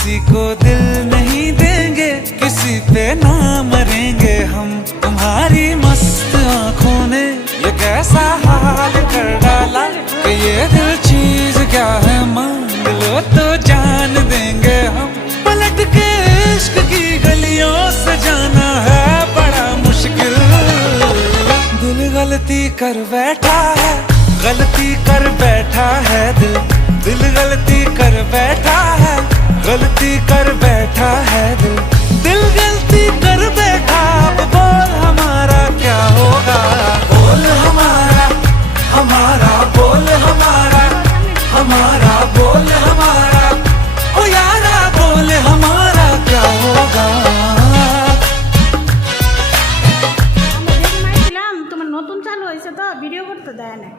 किसी को दिल नहीं देंगे, किसी पे ना मरेंगे हम। तुम्हारी मस्त आंखों ने ये कैसा हाल कर डाला कि ये दिल चीज क्या है, मांग लो तो जान देंगे हम। पलट के इश्क की गलियों से जाना है बड़ा मुश्किल। दिल गलती कर बैठा है, गलती कर बैठा है दिल। दिल गलती कर बैठा है, गलती कर बैठा है दिल। दिल गलती कर बैठा, अब बोल हमारा क्या होगा। बोल हमारा, हमारा बोल हमारा, हमारा बोल हमारा, ओ यारा बोल हमारा क्या होगा। তোমার নতুন চালু হয়েছে তো ভিডিও করতে দেয় না,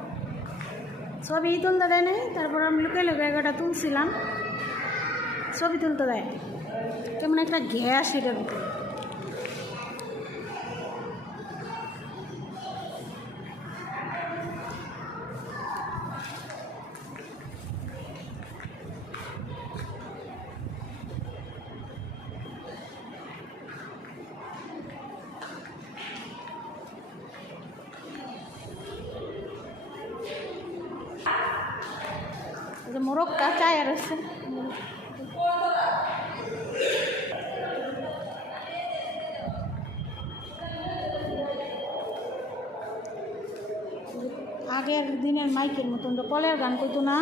ছবি তুলতে দেয় না। তারপর আমি লুকে লুকে একটা তুলছিলাম, ছবি তুলতে দেয়। কেমন একটা গ্যাস এটার ভিতরে। মোরগটা চায় আর হচ্ছে আগের দিনের মাইকের মতন তো কলের গান করতো না।